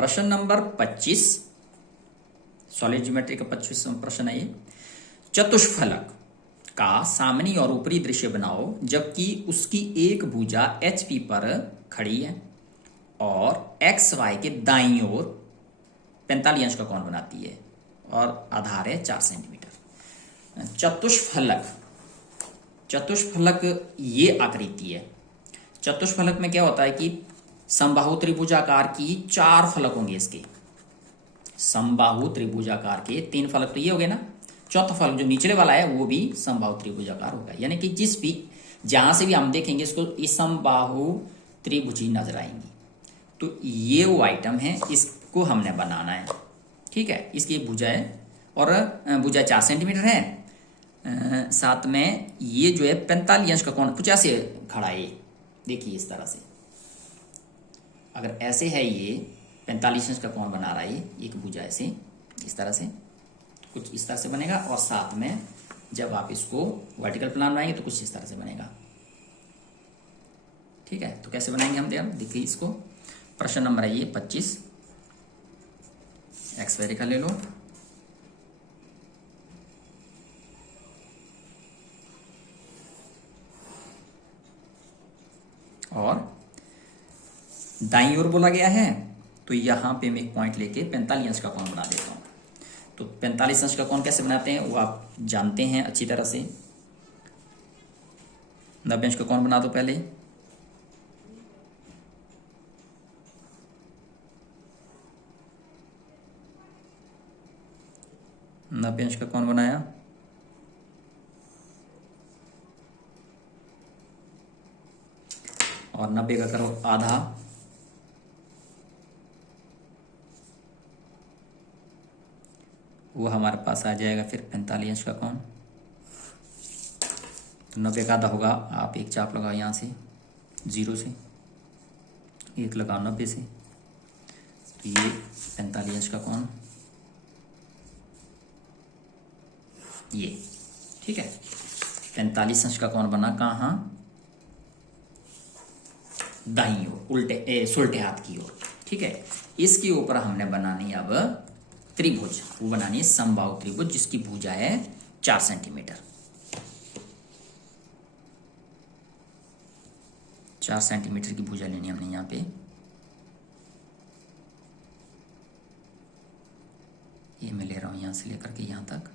प्रश्न number 25, solid geometry का 25वां प्रश्न है ये। चतुष्फलक का सामने और ऊपरी दृश्य बनाओ जबकि उसकी एक भुजा HP पर खड़ी है और XY के दाईं ओर 45 अंश का कोण बनाती है और आधार है 4 सेंटीमीटर। चतुष्फलक ये आकृति है। चतुष्फलक में क्या होता है कि समबाहु त्रिभुजाकार की 4 फलक होंगे इसके। समबाहु त्रिभुजाकार के 3 फलक तो ये हो गए ना, चौथा फलक जो निचले वाला है वो भी समबाहु त्रिभुजाकार होगा। यानी कि जिस भी जहां से भी हम देखेंगे इसको इस समबाहु त्रिभुजी नजर आएंगी। तो ये वो आइटम है, इसको हमने बनाना है। ठीक है, इसकी भुजा है और भुजा 4 सेंटीमीटर है। साथ में ये जो है 45 अंश का कोण कुछ ऐसे खड़ा है। देखिए इस तरह से, अगर ऐसे है ये 45 अंश का कोण बना रहा है एक भुजा ऐसे, इस तरह से कुछ इस तरह से बनेगा। और साथ में जब आप इसको वर्टिकल प्लान बनाएंगे तो कुछ इस तरह से बनेगा। ठीक है, तो कैसे बनाएंगे हम देखिए इसको। प्रश्न नंबर है ये 25, XY रेखा ले लो और दाईं ओर बोला गया है तो यहां पे मैं एक पॉइंट लेके 45 अंश का कोण बना देता हूं। तो 45 अंश का कोण कैसे बनाते हैं वो आप जानते हैं अच्छी तरह से। 90 अंश का कोण बना दो पहले, नब्बे अंश का कोण बनाया और 90 का करो आधा, वो हमारे पास आ जाएगा फिर 45 अंश का कोण। तो 90 का आधा होगा, आप एक चाप लगाओ यहाँ से 0 से, एक लगाओ 90 से, तो ये 45 अंश का कोण ये। ठीक है, 45 अंश का कोण बना कहाँ, दाईं ओर, सुलटे हाथ की ओर। ठीक है, इसके ऊपर हमने बनानी अब त्रिभुज, वो बनानी है समबाहु त्रिभुज जिसकी भुजा है 4 सेंटीमीटर। 4 सेंटीमीटर की भुजा लेनी हमने यहाँ पे। ये मैं ले रहा हूं यहां से लेकर के यहां तक।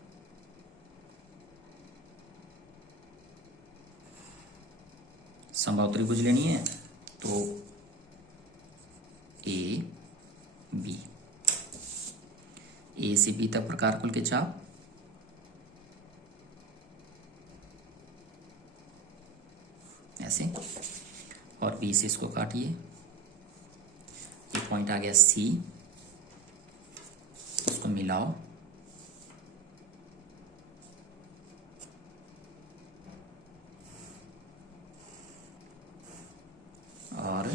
समबाहु त्रिभुज लेनी है तो AB, A से B तक प्रकार कुल के चाप, ऐसे, और B से इसको काटिए। ये पॉइंट आ गया C, इसको मिलाओ और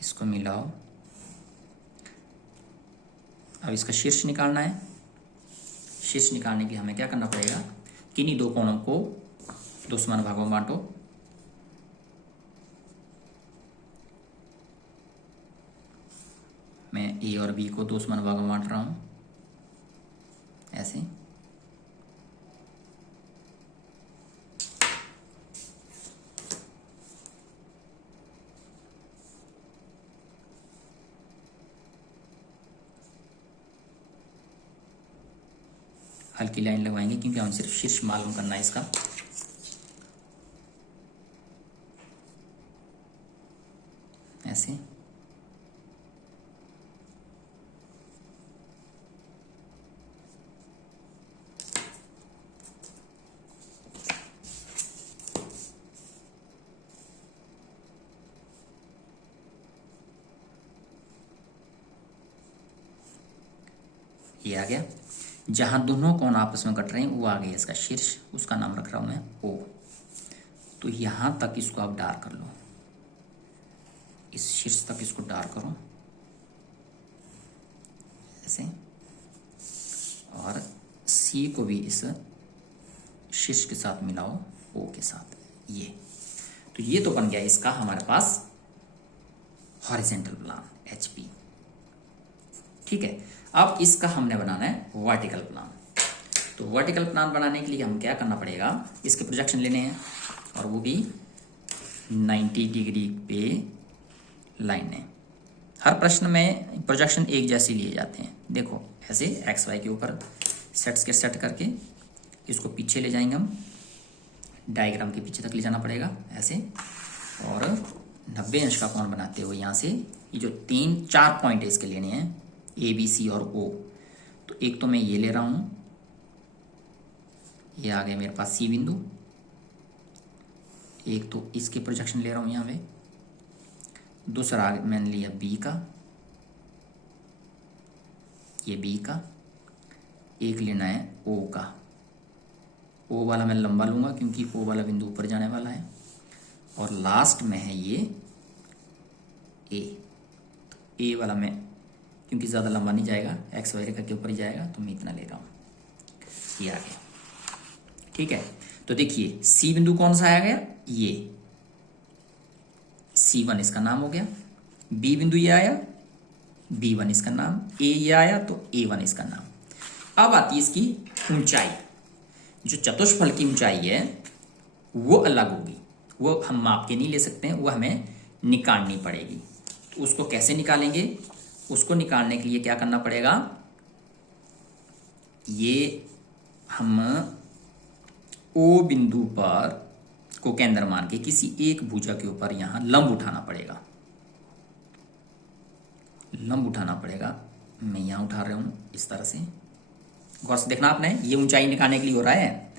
इसको मिलाओ। अब इसका शीर्ष निकालना है। शीर्ष निकालने के लिए हमें क्या करना पड़ेगा, किन्हीं दो कोणों को 2 समान भागों में बांटो। मैं A और B को 2 समान भागों में बांट रहा हूं ऐसे। हल्की लाइन लगवाएंगे क्योंकि हमें सिर्फ शीर्ष मालूम करना है इसका। ऐसे ये आ गया। जहां दोनों कोण आपस में कट रहे हैं वो आ गया इसका शीर्ष, उसका नाम रख रहा हूं मैं O। तो यहां तक इसको आप डार कर लो, इस शीर्ष तक इसको डार करो ऐसे, और C को भी इस शीर्ष के साथ मिलाओ O के साथ। ये तो बन गया इसका हमारे पास हॉरिजेंटल प्लान HP। ठीक है, अब इसका हमने बनाना है वर्टिकल प्लान। तो वर्टिकल प्लान बनाने के लिए हम क्या करना पड़ेगा, इसके प्रोजेक्शन लेने हैं और वो भी 90 डिग्री पे लाइन है। हर प्रश्न में प्रोजेक्शन एक जैसे लिए जाते हैं। देखो ऐसे XY के ऊपर सेट करके इसको पीछे ले जाएंगे हम, डायग्राम के पीछे तक ले जाना पड़ेगा ऐसे, और 90 अंश का कोण बनाते हुए यहाँ से ये जो 4 पॉइंट है इसके लेने हैं A B C और O। तो एक तो मैं ये ले रहा हूँ, ये आ गया मेरे पास C बिंदु। एक तो इसके प्रोजेक्शन ले रहा हूँ यहाँ पे, दूसरा मैंने लिया B का, ये B का, एक लेना है O का। O वाला मैं लंबा लूँगा क्योंकि O वाला बिंदु ऊपर जाने वाला है, और लास्ट में है ये A। तो A वाला मैं क्योंकि ज़्यादा लंबा नहीं जाएगा, XY रेखा के ऊपर ही जाएगा, तो मैं इतना ले रहा हूँ, ये आ गया। ठीक है, तो देखिए C बिंदु कौन सा आ गया, ये C1 इसका नाम हो गया, B बिंदु ये आया, B1 इसका नाम, A ये आया तो A1 इसका नाम। अब आती है इसकी ऊंचाई। जो चतुष्फलक की ऊंचाई है वो अलग होगी, वो हम माप के नहीं ले सकते हैं, वो हमें निकालनी पड़ेगी। तो उसको कैसे निकालेंगे, उसको निकालने के लिए क्या करना पड़ेगा, ये हम O बिंदु पर को केंद्र मान के किसी एक भुजा के ऊपर यहां लंब उठाना पड़ेगा। लंब उठाना पड़ेगा, मैं यहां उठा रहा हूं इस तरह से, गौर से देखना आपने, ये ऊंचाई निकालने के लिए हो रहा है।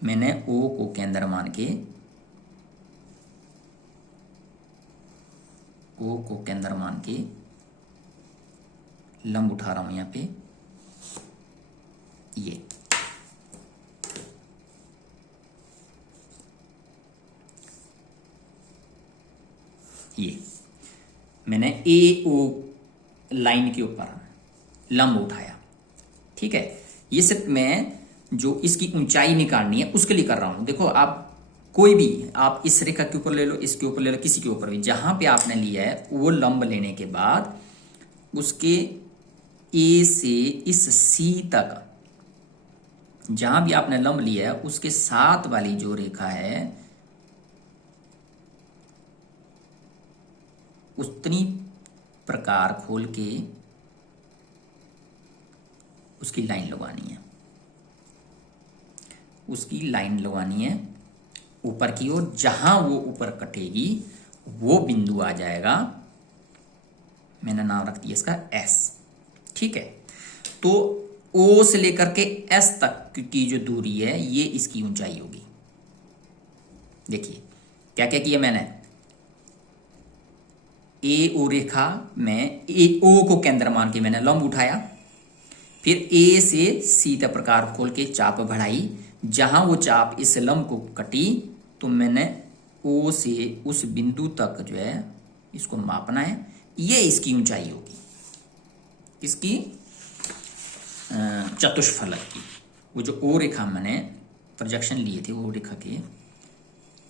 मैंने O को केंद्र मान के, O को केंद्र मान के लंब उठा रहा हूं यहां पे, ये मैंने AO लाइन के ऊपर लंब उठाया। ठीक है, ये सिर्फ मैं जो इसकी ऊंचाई निकालनी है उसके लिए कर रहा हूं। देखो आप कोई भी, आप इस रेखा के ऊपर ले लो, इसके ऊपर ले लो, किसी के ऊपर भी, जहां पे आपने लिया है वो लंब लेने के बाद उसके A से इस C तक जहां भी आपने लंब लिया है उसके साथ वाली जो रेखा है उतनी प्रकार खोल के उसकी लाइन लगवानी है, उसकी लाइन लगवानी है ऊपर की ओर। जहां वो ऊपर कटेगी वो बिंदु आ जाएगा, मैंने नाम रख दिया इसका S। ठीक है, तो O से लेकर के S तक की जो दूरी है ये इसकी ऊंचाई होगी। देखिए क्या क्या किया मैंने, AO रेखा में O को केंद्र मान के मैंने लंब उठाया, फिर A से C तक प्रकार खोल के चाप बढ़ाई, जहां वो चाप इस लंब को कटी तो मैंने O से उस बिंदु तक जो है इसको मापना है, ये इसकी ऊंचाई होगी, इसकी चतुष्फलक की। वो जो O रेखा मैंने प्रोजेक्शन लिए थे वो रेखा के,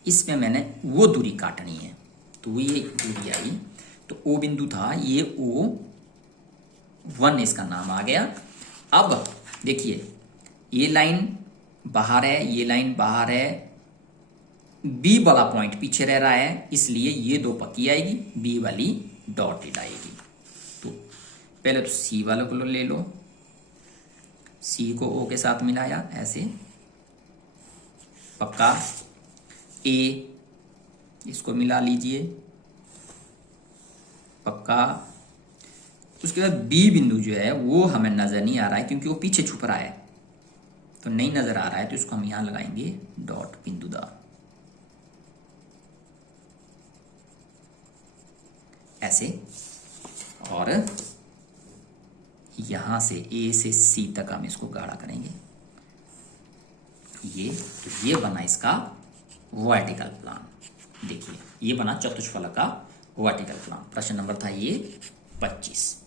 इसमें मैंने वो दूरी काटनी है, तो ये दूरी आई। तो O बिंदु था, ये O1 इसका नाम आ गया। अब देखिए ये लाइन बाहर है, ये लाइन बाहर है, B वाला पॉइंट पीछे रह रहा है, इसलिए ये दो पक्की आएगी, B वाली डॉटेड आएगी। तो पहले तो C वाले को ले लो, C को O के साथ मिलाया ऐसे, पक्का। A इसको मिला लीजिए, पक्का। उसके बाद B बिंदु जो है वो हमें नजर नहीं आ रहा है क्योंकि वो पीछे छुप रहा है, तो नहीं नजर आ रहा है, तो इसको हम यहां लगाएंगे डॉट बिंदुदार ऐसे, और यहां से A से C तक हम इसको गाढ़ा करेंगे। ये बना इसका वर्टिकल प्लान। देखिए ये बना चतुष्फलक का वर्टिकल प्लान। प्रश्न नंबर था ये 25।